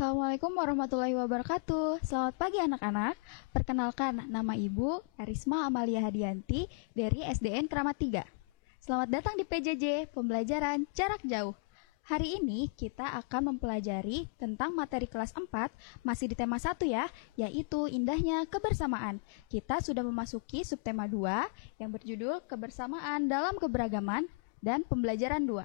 Assalamualaikum warahmatullahi wabarakatuh. Selamat pagi anak-anak. Perkenalkan, nama Ibu Arisma Amalia Hadianti dari SDN Kramat 3. Selamat datang di PJJ, pembelajaran jarak jauh. Hari ini kita akan mempelajari tentang materi kelas 4, masih di tema 1 ya, yaitu indahnya kebersamaan. Kita sudah memasuki subtema 2 yang berjudul kebersamaan dalam keberagaman dan pembelajaran 2.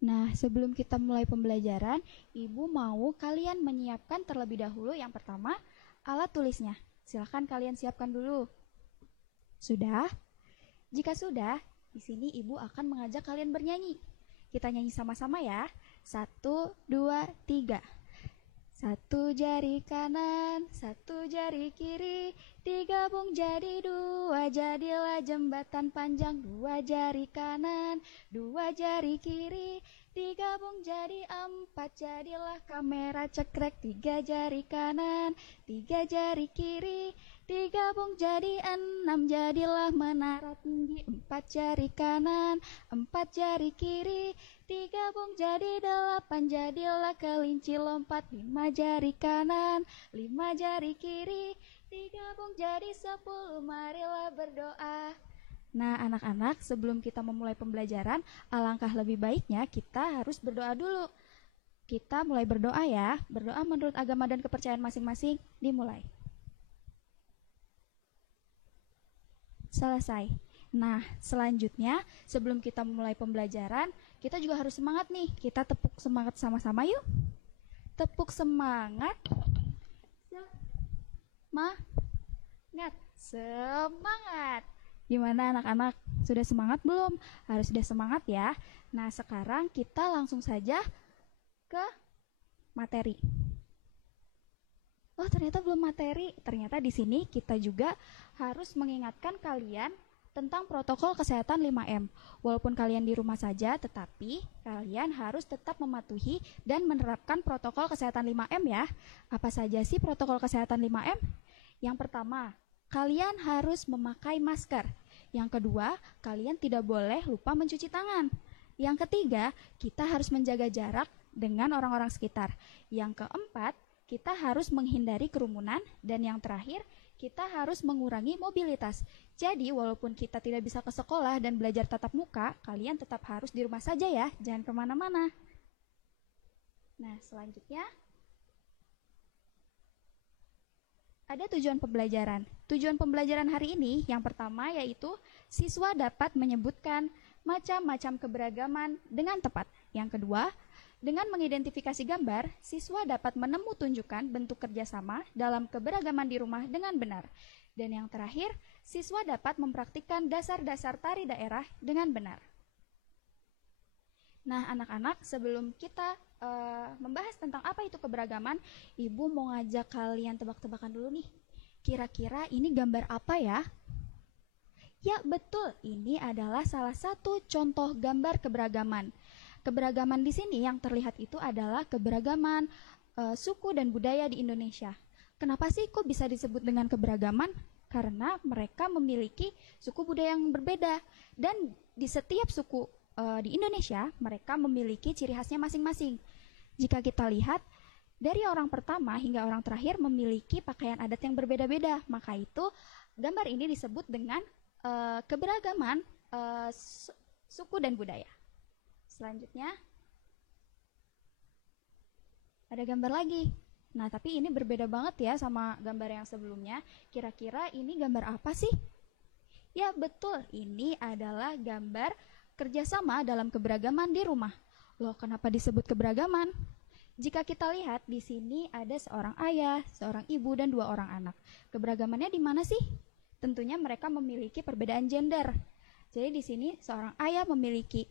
Nah, sebelum kita mulai pembelajaran, Ibu mau kalian menyiapkan terlebih dahulu yang pertama, alat tulisnya. Silakan kalian siapkan dulu. Sudah? Jika sudah, di sini Ibu akan mengajak kalian bernyanyi. Kita nyanyi sama-sama ya. 1, 2, 3. Satu jari kanan, satu jari kiri, digabung jadi 2, jadilah jembatan panjang. 2 jari kanan, 2 jari kiri, digabung jadi 4, jadilah kamera cekrek. 3 jari kanan, 3 jari kiri, digabung jadi 6, jadilah menara tinggi. 4 jari kanan, 4 jari kiri, digabung jadi 8, jadilah kelinci lompat. 5 jari kanan, 5 jari kiri, digabung jadi 10, marilah berdoa. Nah anak-anak, sebelum kita memulai pembelajaran, alangkah lebih baiknya kita harus berdoa dulu. Kita mulai berdoa ya. Berdoa menurut agama dan kepercayaan masing-masing, dimulai. Selesai. Nah, selanjutnya sebelum kita memulai pembelajaran, kita juga harus semangat nih. Kita tepuk semangat sama-sama yuk. Tepuk semangat. Semangat. Semangat. Gimana anak-anak? Sudah semangat belum? Harus sudah semangat ya. Nah, sekarang kita langsung saja ke materi. Oh, ternyata belum materi. Ternyata di sini kita juga harus mengingatkan kalian tentang protokol kesehatan 5M. Walaupun kalian di rumah saja, tetapi kalian harus tetap mematuhi dan menerapkan protokol kesehatan 5M ya. Apa saja sih protokol kesehatan 5M? Yang pertama, kalian harus memakai masker. Yang kedua, kalian tidak boleh lupa mencuci tangan. Yang ketiga, kita harus menjaga jarak dengan orang-orang sekitar. Yang keempat, kita harus menghindari kerumunan. Dan yang terakhir, kita harus mengurangi mobilitas. Jadi, walaupun kita tidak bisa ke sekolah dan belajar tatap muka, kalian tetap harus di rumah saja ya, jangan kemana-mana. Nah, selanjutnya, ada tujuan pembelajaran. Tujuan pembelajaran hari ini yang pertama yaitu siswa dapat menyebutkan macam-macam keberagaman dengan tepat. Yang kedua, dengan mengidentifikasi gambar, siswa dapat menemu tunjukkan bentuk kerjasama dalam keberagaman di rumah dengan benar. Dan yang terakhir, siswa dapat mempraktikkan dasar-dasar tari daerah dengan benar. Nah, anak-anak, sebelum kita membahas tentang apa itu keberagaman, Ibu mau ngajak kalian tebak-tebakan dulu nih. Kira-kira ini gambar apa ya? Ya, betul. Ini adalah salah satu contoh gambar keberagaman. Keberagaman di sini yang terlihat itu adalah keberagaman suku dan budaya di Indonesia. Kenapa sih kok bisa disebut dengan keberagaman? Karena mereka memiliki suku budaya yang berbeda. Dan di setiap suku di Indonesia, mereka memiliki ciri khasnya masing-masing. Jika kita lihat, dari orang pertama hingga orang terakhir memiliki pakaian adat yang berbeda-beda. Maka itu gambar ini disebut dengan keberagaman suku dan budaya. Selanjutnya, ada gambar lagi. Nah, tapi ini berbeda banget ya sama gambar yang sebelumnya. Kira-kira ini gambar apa sih? Ya, betul. Ini adalah gambar kerjasama dalam keberagaman di rumah. Loh, kenapa disebut keberagaman? Jika kita lihat, di sini ada seorang ayah, seorang ibu, dan 2 orang anak. Keberagamannya di mana sih? Tentunya mereka memiliki perbedaan gender. Jadi di sini seorang ayah memiliki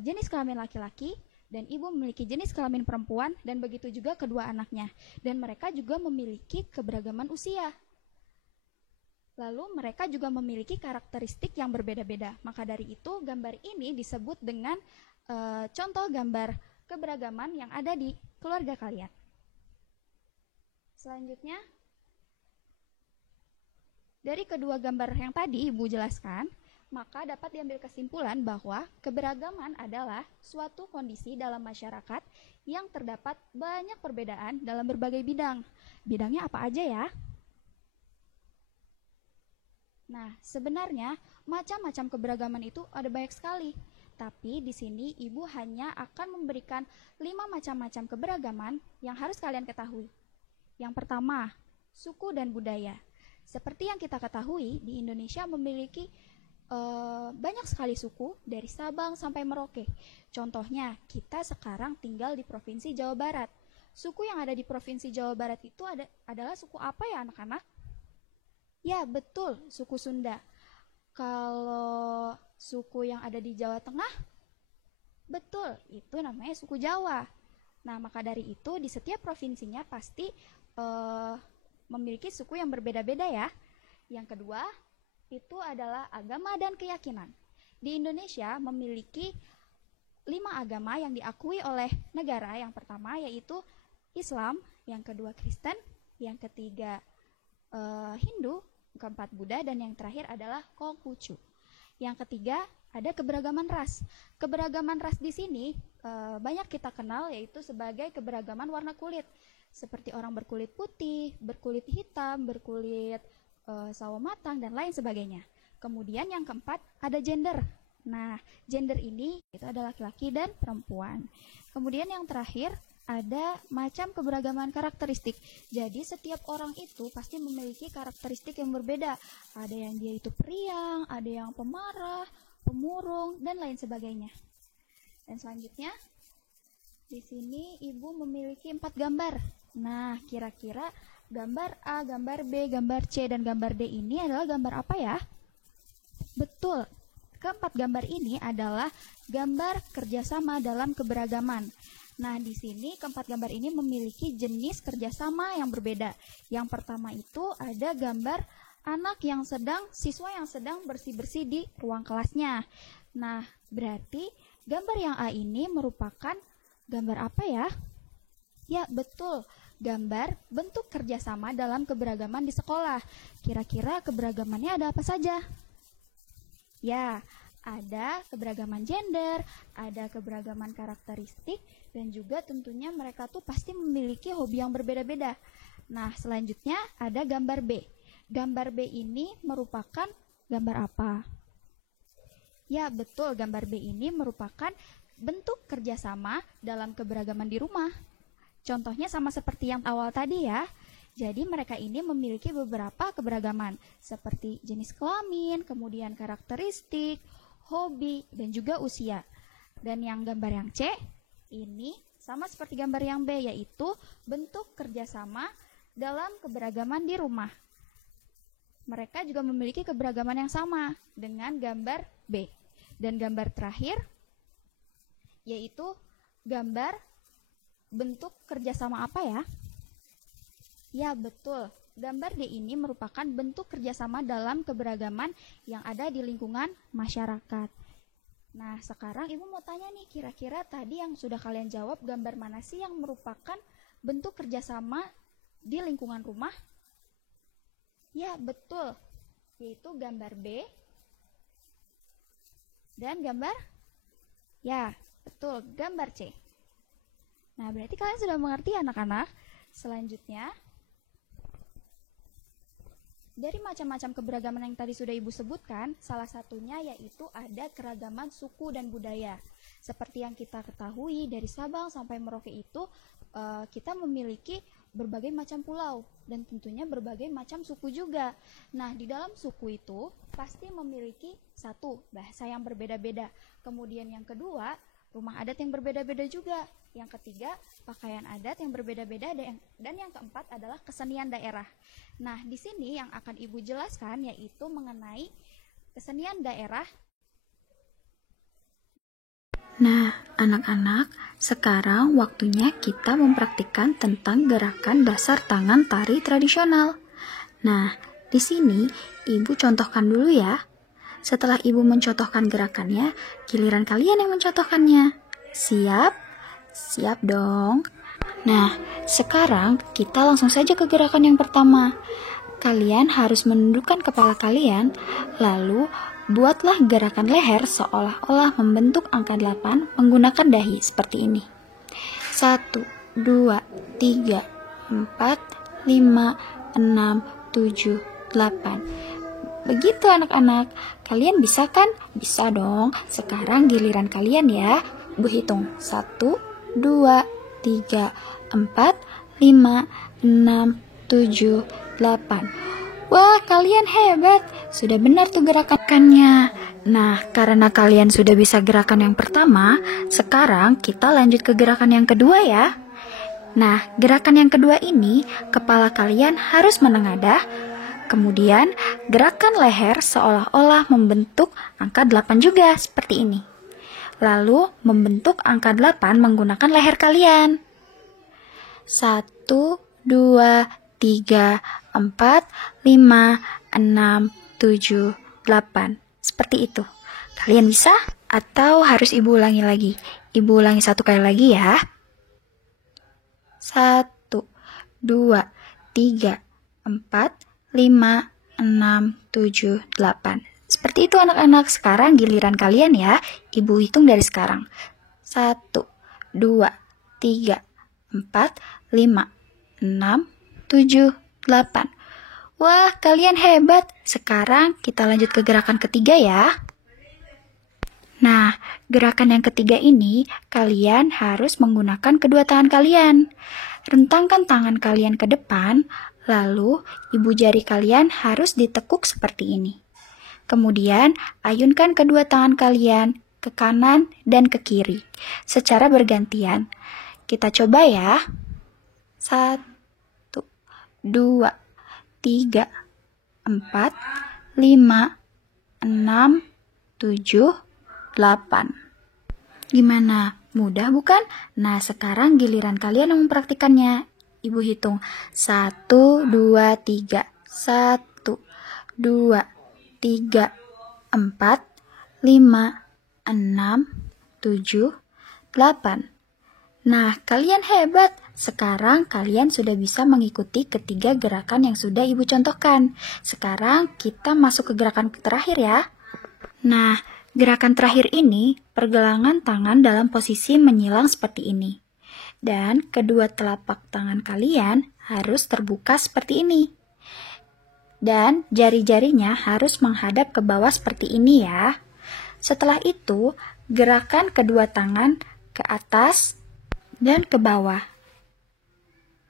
jenis kelamin laki-laki dan ibu memiliki jenis kelamin perempuan, dan begitu juga kedua anaknya. Dan mereka juga memiliki keberagaman usia. Lalu mereka juga memiliki karakteristik yang berbeda-beda. Maka dari itu gambar ini disebut dengan contoh gambar keberagaman yang ada di keluarga kalian. Selanjutnya, dari kedua gambar yang tadi Ibu jelaskan, Maka dapat diambil kesimpulan bahwa keberagaman adalah suatu kondisi dalam masyarakat yang terdapat banyak perbedaan dalam berbagai bidang. Bidangnya apa aja ya? Nah, sebenarnya macam-macam keberagaman itu ada banyak sekali. Tapi di sini Ibu hanya akan memberikan 5 macam-macam keberagaman yang harus kalian ketahui. Yang pertama, suku dan budaya. Seperti yang kita ketahui, di Indonesia memiliki banyak sekali suku dari Sabang sampai Merauke. Contohnya, kita sekarang tinggal di Provinsi Jawa Barat. Suku yang ada di Provinsi Jawa Barat itu adalah suku apa ya anak-anak? Ya, betul, suku Sunda. Kalau suku yang ada di Jawa Tengah, betul, itu namanya suku Jawa. Nah, maka dari itu di setiap provinsinya pasti memiliki suku yang berbeda-beda ya. Yang kedua, itu adalah agama dan keyakinan. Di Indonesia memiliki 5 agama yang diakui oleh negara. Yang pertama yaitu Islam, yang kedua Kristen, yang ketiga Hindu, keempat Buddha, dan yang terakhir adalah Konghucu. Yang ketiga ada keberagaman ras. Keberagaman ras di sini banyak kita kenal yaitu sebagai keberagaman warna kulit. Seperti orang berkulit putih, berkulit hitam, berkulit sawo matang, dan lain sebagainya. Kemudian yang keempat ada gender. Nah, gender ini itu ada laki-laki dan perempuan. Kemudian yang terakhir ada macam keberagaman karakteristik. Jadi setiap orang itu pasti memiliki karakteristik yang berbeda. Ada yang dia itu periang, ada yang pemarah, pemurung, dan lain sebagainya. Dan selanjutnya di sini Ibu memiliki 4 gambar. Nah, kira-kira gambar A, gambar B, gambar C, dan gambar D ini adalah gambar apa ya? Betul, keempat gambar ini adalah gambar kerjasama dalam keberagaman. Nah, di sini keempat gambar ini memiliki jenis kerjasama yang berbeda. Yang pertama itu ada gambar siswa yang sedang bersih-bersih di ruang kelasnya. Nah, berarti gambar yang A ini merupakan gambar apa ya? Ya, betul. Gambar bentuk kerjasama dalam keberagaman di sekolah. Kira-kira keberagamannya ada apa saja? Ya, ada keberagaman gender, ada keberagaman karakteristik, dan juga tentunya mereka tuh pasti memiliki hobi yang berbeda-beda. Nah, selanjutnya ada gambar B. Gambar B ini merupakan gambar apa? Ya, betul, gambar B ini merupakan bentuk kerjasama dalam keberagaman di rumah. Contohnya sama seperti yang awal tadi ya. Jadi mereka ini memiliki beberapa keberagaman seperti jenis kelamin, kemudian karakteristik, hobi, dan juga usia. Dan yang gambar yang C ini sama seperti gambar yang B, yaitu bentuk kerjasama dalam keberagaman di rumah. Mereka juga memiliki keberagaman yang sama dengan gambar B. Dan gambar terakhir yaitu gambar bentuk kerjasama apa ya? Ya, betul. Gambar D ini merupakan bentuk kerjasama dalam keberagaman yang ada di lingkungan masyarakat. Nah, sekarang Ibu mau tanya nih, kira-kira tadi yang sudah kalian jawab, gambar mana sih yang merupakan bentuk kerjasama di lingkungan rumah? Ya, betul. Yaitu gambar B dan gambar? Ya, betul, gambar C. Nah, berarti kalian sudah mengerti anak-anak. Selanjutnya, dari macam-macam keberagaman yang tadi sudah Ibu sebutkan, salah satunya yaitu ada keragaman suku dan budaya. Seperti yang kita ketahui, dari Sabang sampai Merauke itu kita memiliki berbagai macam pulau dan tentunya berbagai macam suku juga. Nah, di dalam suku itu pasti memiliki satu, bahasa yang berbeda-beda. Kemudian yang kedua, rumah adat yang berbeda-beda juga. Yang ketiga, pakaian adat yang berbeda-beda, dan yang keempat adalah kesenian daerah. Nah, di sini yang akan Ibu jelaskan yaitu mengenai kesenian daerah. Nah, anak-anak, sekarang waktunya kita mempraktikkan tentang gerakan dasar tangan tari tradisional. Nah, di sini Ibu contohkan dulu ya. Setelah Ibu mencontohkan gerakannya, giliran kalian yang mencontohkannya. Siap? Siap dong. Nah, sekarang kita langsung saja ke gerakan yang pertama. Kalian harus menundukkan kepala kalian, lalu buatlah gerakan leher seolah-olah membentuk angka 8 menggunakan dahi seperti ini. 1, 2, 3, 4, 5, 6, 7, 8. Begitu anak-anak, kalian bisa kan? Bisa dong. Sekarang giliran kalian ya. Ibu hitung 1, 2, 3, 4, 5, 6, 7, 8. Wah, kalian hebat. Sudah benar tuh gerakannya. Nah, karena kalian sudah bisa gerakan yang pertama, sekarang kita lanjut ke gerakan yang kedua ya. Nah, gerakan yang kedua ini, kepala kalian harus menengadah. Kemudian, gerakan leher seolah-olah membentuk angka 8 juga, seperti ini. Lalu, membentuk angka 8 menggunakan leher kalian. 1, 2, 3, 4, 5, 6, 7, 8. Seperti itu. Kalian bisa? Atau harus ibu ulangi lagi? Ibu ulangi satu kali lagi ya. 1, 2, 3, 4, 5, 6, 7, 8. Seperti itu anak-anak. Sekarang giliran kalian ya. Ibu hitung dari sekarang. 1, 2, 3, 4, 5, 6, 7, 8. Wah, kalian hebat. Sekarang kita lanjut ke gerakan ketiga ya. Nah, gerakan yang ketiga ini, kalian harus menggunakan kedua tangan kalian. Rentangkan tangan kalian ke depan, lalu ibu jari kalian harus ditekuk seperti ini. Kemudian, ayunkan kedua tangan kalian ke kanan dan ke kiri, secara bergantian. Kita coba ya. 1, 2, 3, 4, 5, 6, 7, 8. Gimana? Mudah bukan? Nah, sekarang giliran kalian yang mempraktikannya. Ibu hitung. 1, 2, 3. 1, 2, 3, 4, 5, 6, 7, 8. Nah, kalian hebat. Sekarang kalian sudah bisa mengikuti ketiga gerakan yang sudah ibu contohkan. Sekarang kita masuk ke gerakan terakhir ya. Nah, gerakan terakhir ini pergelangan tangan dalam posisi menyilang seperti ini. Dan kedua telapak tangan kalian harus terbuka seperti ini. Dan jari-jarinya harus menghadap ke bawah seperti ini ya. Setelah itu, gerakan kedua tangan ke atas dan ke bawah.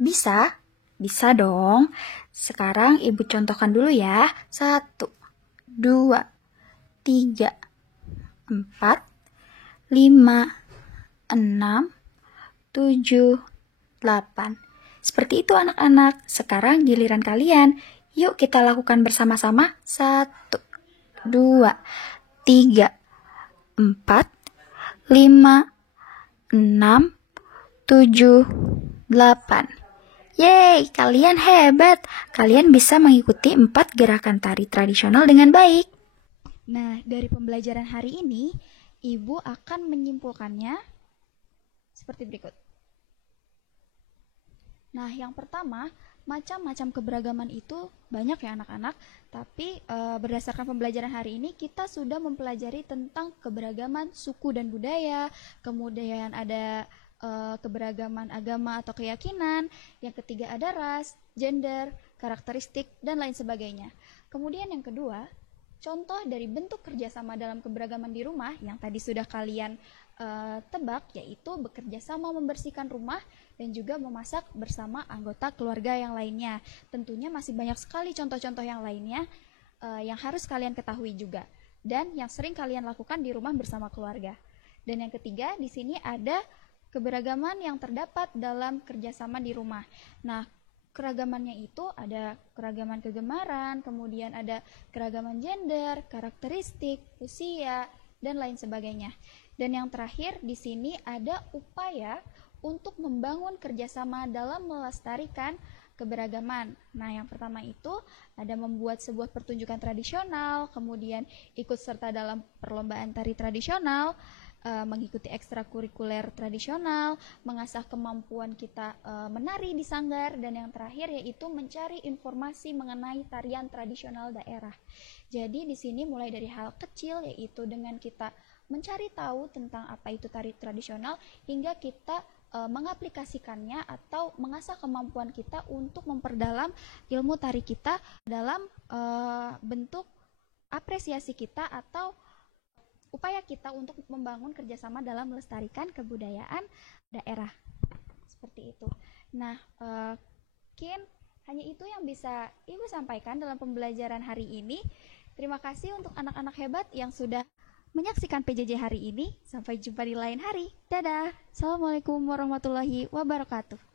Bisa? Bisa dong. Sekarang ibu contohkan dulu ya. 1, 2, 3, 4, 5, 6, 7, 8. Seperti itu anak-anak. Sekarang giliran kalian. Yuk kita lakukan bersama-sama. 1, 2, 3, 4, 5, 6, 7, 8. Yeay, kalian hebat. Kalian bisa mengikuti 4 gerakan tari tradisional dengan baik. Nah, dari pembelajaran hari ini, Ibu akan menyimpulkannya seperti berikut. Nah, yang pertama, macam-macam keberagaman itu banyak ya anak-anak, tapi berdasarkan pembelajaran hari ini kita sudah mempelajari tentang keberagaman suku dan budaya, kemudian ada keberagaman agama atau keyakinan, yang ketiga ada ras, gender, karakteristik, dan lain sebagainya. Kemudian yang kedua, contoh dari bentuk kerjasama dalam keberagaman di rumah yang tadi sudah kalian tebak, yaitu bekerja sama membersihkan rumah dan juga memasak bersama anggota keluarga yang lainnya. Tentunya masih banyak sekali contoh-contoh yang lainnya yang harus kalian ketahui juga dan yang sering kalian lakukan di rumah bersama keluarga. Dan yang ketiga, di sini ada keberagaman yang terdapat dalam kerjasama di rumah. Nah, keragamannya itu ada keragaman kegemaran, kemudian ada keragaman gender, karakteristik, usia, dan lain sebagainya. Dan yang terakhir, di sini ada upaya untuk membangun kerjasama dalam melestarikan keberagaman. Nah, yang pertama itu ada membuat sebuah pertunjukan tradisional, kemudian ikut serta dalam perlombaan tari tradisional, mengikuti ekstrakurikuler tradisional, mengasah kemampuan kita menari di sanggar, dan yang terakhir yaitu mencari informasi mengenai tarian tradisional daerah. Jadi di sini mulai dari hal kecil, yaitu dengan kita mencari tahu tentang apa itu tari tradisional, hingga kita mengaplikasikannya atau mengasah kemampuan kita untuk memperdalam ilmu tari kita dalam bentuk apresiasi kita atau upaya kita untuk membangun kerjasama dalam melestarikan kebudayaan daerah. Seperti itu. Nah, mungkin hanya itu yang bisa Ibu sampaikan dalam pembelajaran hari ini. Terima kasih untuk anak-anak hebat yang sudah menyaksikan PJJ hari ini. Sampai jumpa di lain hari. Dadah. Assalamualaikum warahmatullahi wabarakatuh.